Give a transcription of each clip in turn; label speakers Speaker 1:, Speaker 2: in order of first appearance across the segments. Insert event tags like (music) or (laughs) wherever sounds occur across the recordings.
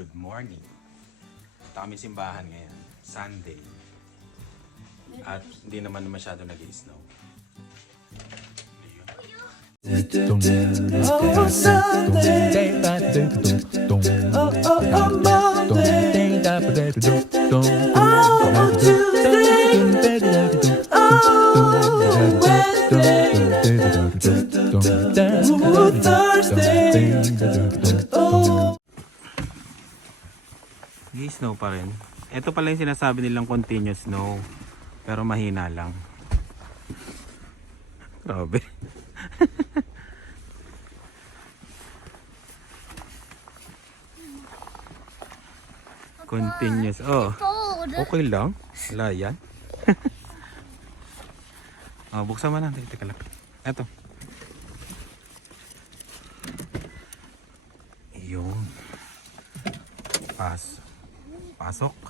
Speaker 1: Good morning. Kami simbahan ngayon. Sunday. At hindi naman masyado nag-snow. snow pa rin. Ito pala yung sinasabi nilang continuous snow. Pero mahina lang. Grabe. (laughs) continuous. Oh. Okay lang. Wala yan. (laughs) oh, buksan mo na. Teka, lang. Eto. Yung. Pas. Pasok.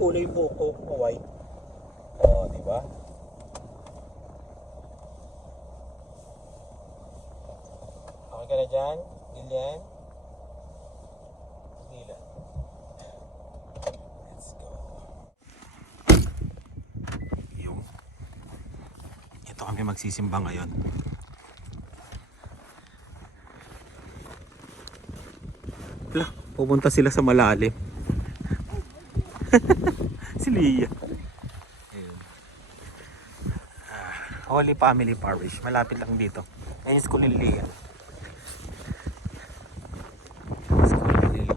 Speaker 1: Kulay buko, o white. Oh, di ba? Okay ka na dyan, Lilian? Lila. Let's go. Yung. Ito kami magsisimba ngayon. Wala, pupunta sila sa malalim. (laughs) Lia. Ayun. Ah, Holy Family Parish. Malapit lang dito. Ayun yung school ni Lia. School ni Lilian.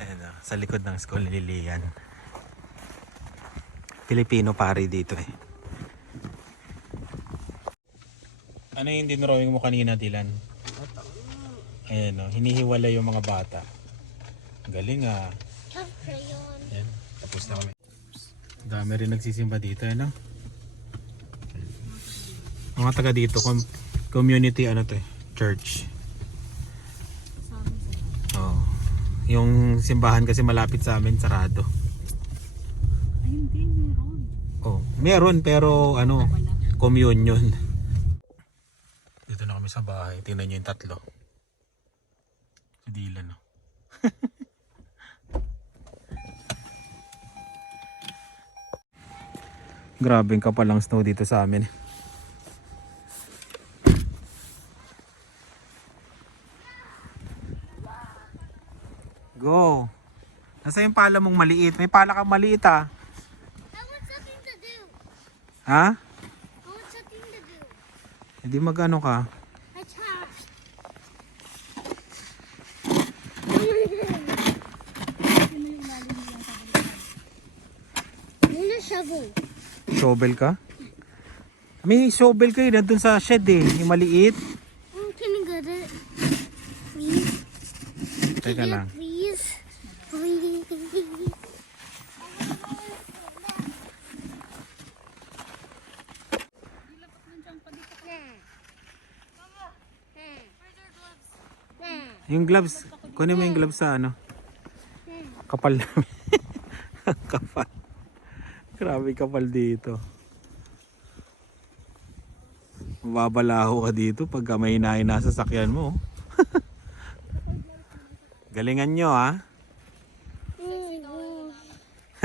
Speaker 1: Ayun ah, sa likod ng school ni Lilian. Filipino pari dito eh. Ano yung dinrawing mo kanina, Dylan? Ayan o, hinihiwala yung mga bata. Galing ah. Ayan, tapos na kami. Dami rin nagsisimba dito, ano? Mga taga dito, com- community ano to eh, church. Oo. Yung simbahan kasi malapit sa amin, sarado. Ay, hindi, meron. Oh, meron pero ano, communion. Dito na kami sa bahay. Tingnan niyo yung tatlo. Si Dylan, no? Grabe ka palang snow dito sa amin. Go! Nasa yung pala mong maliit? May pala kang maliit ah. Ha? Hindi magano ka. Muna shovel. Shovel ka? May shovel kayo nandun sa shed eh. Yung maliit. Can you get it? Please? Teka lang. Please? Please? Yung gloves. Kunin mo yung gloves sa ano. Kapal namin. (laughs) kapal. Grabe kapal dito. Mababalaho ka dito pagka may hinahin nasa sakyan mo. (laughs) Galingan nyo ha.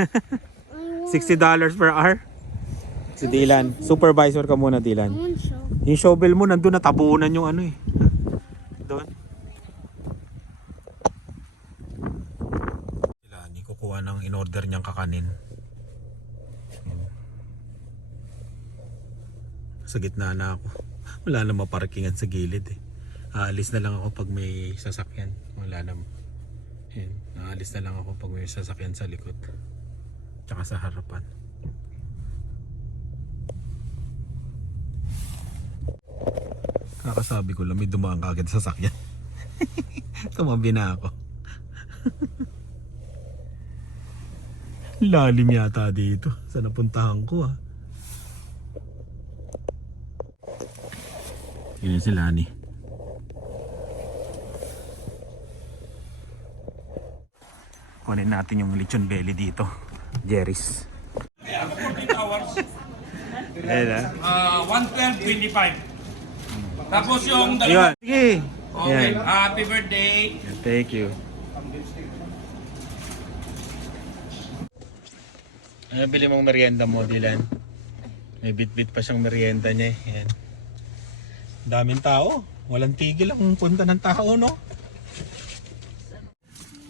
Speaker 1: (laughs) $60 per hour. Si Dylan. Supervisor ka muna Dylan. Yung shovel mo nandun natabunan yung ano eh. (laughs) Doon. Sila, ni kukuha ng in-order niyang kakanin. Sa gitna na ako. Wala na maparkingan sa gilid eh. Aalis na lang ako pag may sasakyan. Wala na. Yan. Aalis na lang ako pag may sasakyan sa likod. Tsaka sa harapan. Kakasabi ko lang may dumaan kagad sa sasakyan. (laughs) Tumabi na ako. (laughs) Lalim yata dito. Sa napuntahan ko ah. Yun si Lani. Kunin natin yung lechon belly dito. Jerry's. Ayan ah. Ah,
Speaker 2: 112.25. Tapos yung dalawa. Sige. Okay, Yan. happy birthday.
Speaker 1: Thank you. Ano bili mong merienda mo, Dylan? May bit-bit pa siyang merienda niya eh. Yan. Daming tao. Walang tigil ang punta ng tao, no?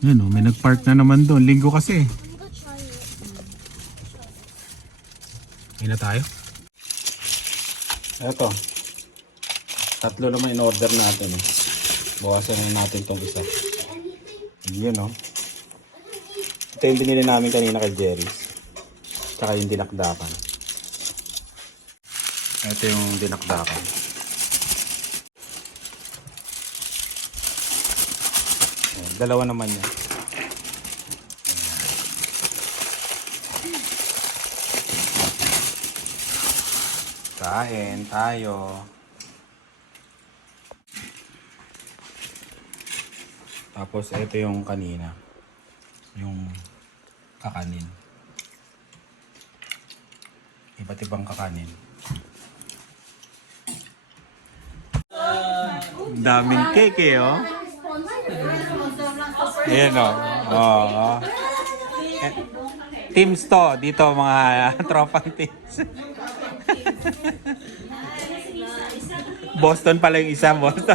Speaker 1: Yan o, may nagpark na naman doon. Linggo kasi. I'm gonna try it. Hindi na tayo. Eto. Tatlo naman in-order natin. Eh. Bawasan na natin tong isa. Yun o. Ito yung binili namin kanina kay Jerry's. Tsaka yung dinakdakan. Ito yung dinakdakan. Dalawa naman yan. Kain tayo. Tapos ito yung kanina. Yung kakanin. Iba't ibang kakanin. Daming cake eh, oh. Ayan, oh. oh. Eh, Teams to, dito mga (laughs) tropang teams. (laughs) Boston pala yung isa, Boston. (laughs)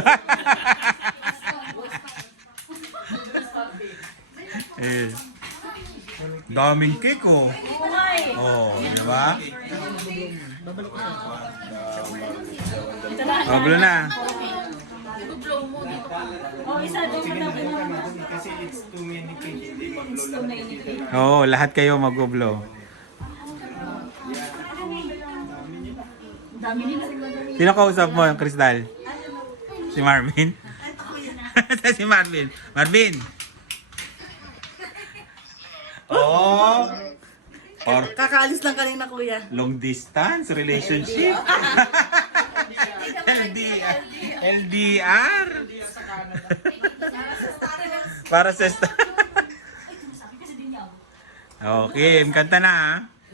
Speaker 1: eh. Daming cake oh. Oh, di ba? Pablo na. Oo, lahat kayo mag-blow. Sino kausap mo yung Crystal? Si Marvin? (laughs) si Marvin. Marvin!
Speaker 3: Oh! Or Kakaalis lang kanina kuya. long
Speaker 1: distance relationship. LDR. (laughs) LDR. Para sa sta- Okay, kanta na ha.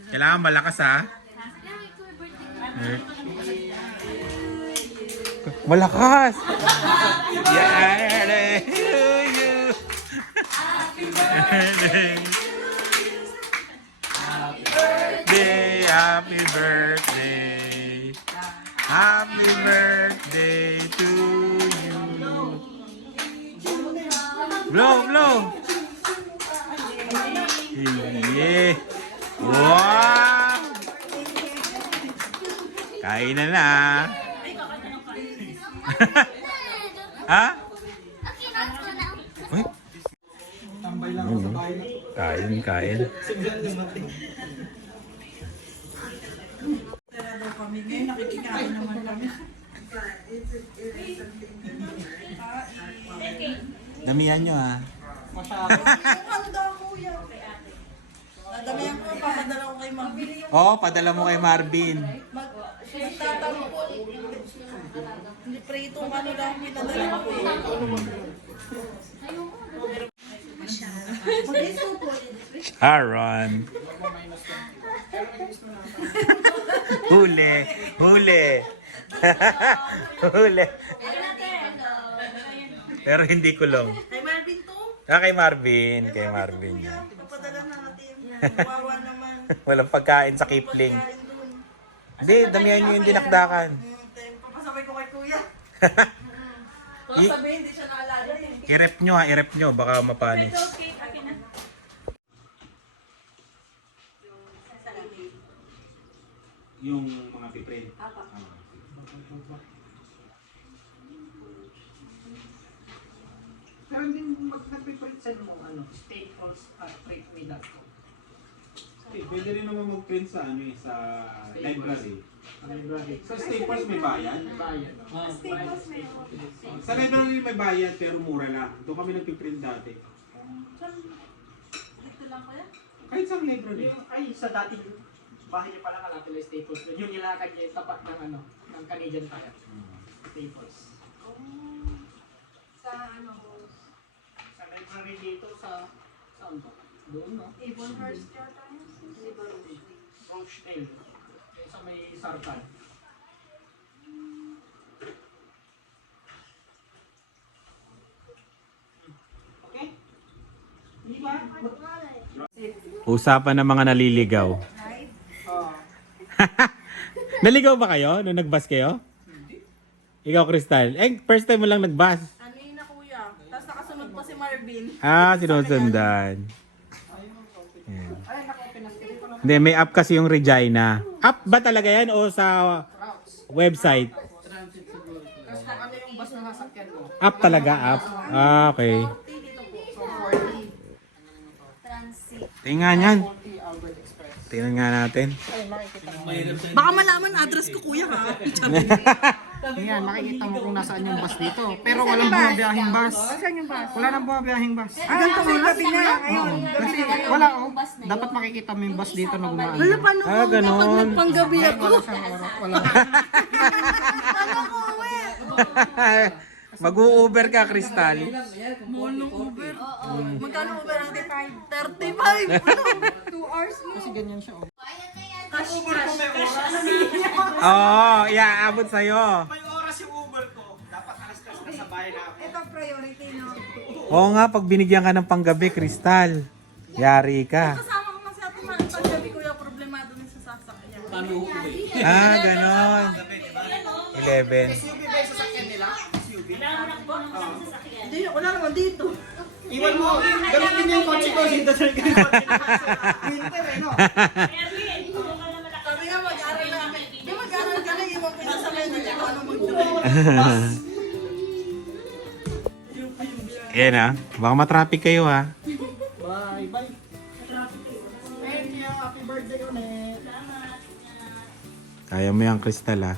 Speaker 1: Kailangan malakas ha. Eh. Malakas! Yeah! birthday. Day, happy birthday. Happy birthday to you. Blow, blow. Yeah. Wow. Kain na na. (laughs) ha? Okay, let's go now. Uy. Ano? Kain, kain. Kami ngayon, nakikikain naman kami. Damihan nyo ha. (laughs) Ano daw, kuya? Nadamihan ko, papadala ko kay Mami. Oo, oh, padala mo kay Marvin. Mag, magtatampon. Hindi prito ano lang pinadala ko eh. Sharon. (laughs) huli, huli. (laughs) huli. Pero hindi kulong. Kay Marvin to, Ah, kay Marvin. Kay Marvin. papadala na natin. Kawawa naman. (laughs) Walang pagkain sa Kipling. Hindi, damihan nyo yung dinakdakan. Hmm, Papasabay ko kay kuya. (laughs) Baka I- sabihin, hindi siya naalala. I-rep nyo ha, i-rep nyo. Baka mapanis.
Speaker 4: Yung mga piprint.
Speaker 5: Pero hindi mo mag nagpiprint sa mo, ano, staples at print me dot com.
Speaker 4: Eh, Pwede rin naman mag-print sa ano eh, sa library. Library. Sa Staples may bayad. Bayad. Oh, bayad. Sa library may bayad pero mura lang. Doon kami nagpiprint dati. Dito lang kaya? Kahit sa library. Yung, ay, sa
Speaker 5: dating bahay niya pala kalapit na staples. Yung nilakad niya yung tapat ng ano, ng Canadian Tire. Staples. Sa ano? Sa library dito sa, saan ba?
Speaker 6: Doon, no? Avonhurst yata yun.
Speaker 5: Rochdale. Yung sa may Sarpan.
Speaker 1: Okay? Di ba? Usapan ng mga naliligaw. (laughs) Naligaw ba kayo nung nagbas kayo? Ikaw, Crystal. Eh, first time mo lang nagbas.
Speaker 3: Ano yun na kuya? Tapos nakasunod pa si Marvin. Ah,
Speaker 1: sinusundan. Yan. Hindi, may app kasi yung Regina. App ba talaga yan o sa website? Ano yung bus na sasakyan mo. App talaga, app. Ah, okay. Po. Tingnan yan. 40 Albert Express. Tingnan nga natin.
Speaker 3: Baka malaman address ko kuya ha.
Speaker 5: Ayan, makikita mo kung nasaan yung bus dito. Pero walang bumabiyahing bus. Saan
Speaker 3: yung bus? Wala nang
Speaker 5: bumabiyahing bus. Ah, ganito
Speaker 3: mo gabi na.
Speaker 5: Ngayon. Kasi wala oh. Dapat makikita mo yung bus dito
Speaker 3: na gumaan. Wala pa nung Ah,
Speaker 1: ganon. panggabi ako. Wala siyang oras. Wala. (laughs) Mag-u-Uber ka, Crystal.
Speaker 3: Monong Uber. Magkano Uber ang 35? 35. (laughs) Ano? 2 hours mo. Kasi ganyan siya oh.
Speaker 1: Cash, cash, cash. (laughs) Oo, oh, iaabot sa'yo.
Speaker 5: May oras yung Uber ko. Dapat alas tres na sa bahay na ako.
Speaker 3: Ito priority no.
Speaker 1: Oo nga, pag binigyan ka ng panggabi, Crystal, yari
Speaker 3: ka. Kasama ko nga si Ate Mari paggabi kuya problemado sa sasakyan.
Speaker 1: Ah, ganon.
Speaker 5: 11. SUV ba yung sasakyan nila? SUV?
Speaker 3: Hindi, wala naman dito.
Speaker 5: Iwan mo. Ganun din yung kotse ko. Dito sa yung kotse ko. Winter eh no? Sabi nga mag-aral na kami. Di
Speaker 1: mag-aral ka na, iwan ko yung sa may hindi ko ano mag-drive. Yan ah. Baka matraffic kayo ah. Bye bye.
Speaker 5: Thank you. Happy birthday ulit.
Speaker 1: Kaya mo yan, Crystal ah. (laughs)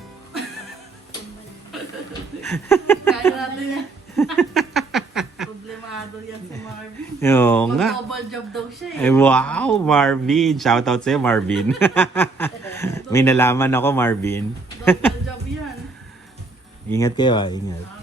Speaker 3: Kaya natin yan. (laughs) Yan si Marvin. (laughs) Oo nga. Mag-double job daw siya eh. Eh,
Speaker 1: wow, Marvin. Shoutout sa'yo, Marvin. (laughs) May nalaman ako, Marvin. Double job yan. (laughs) Ingat kayo ah, ingat.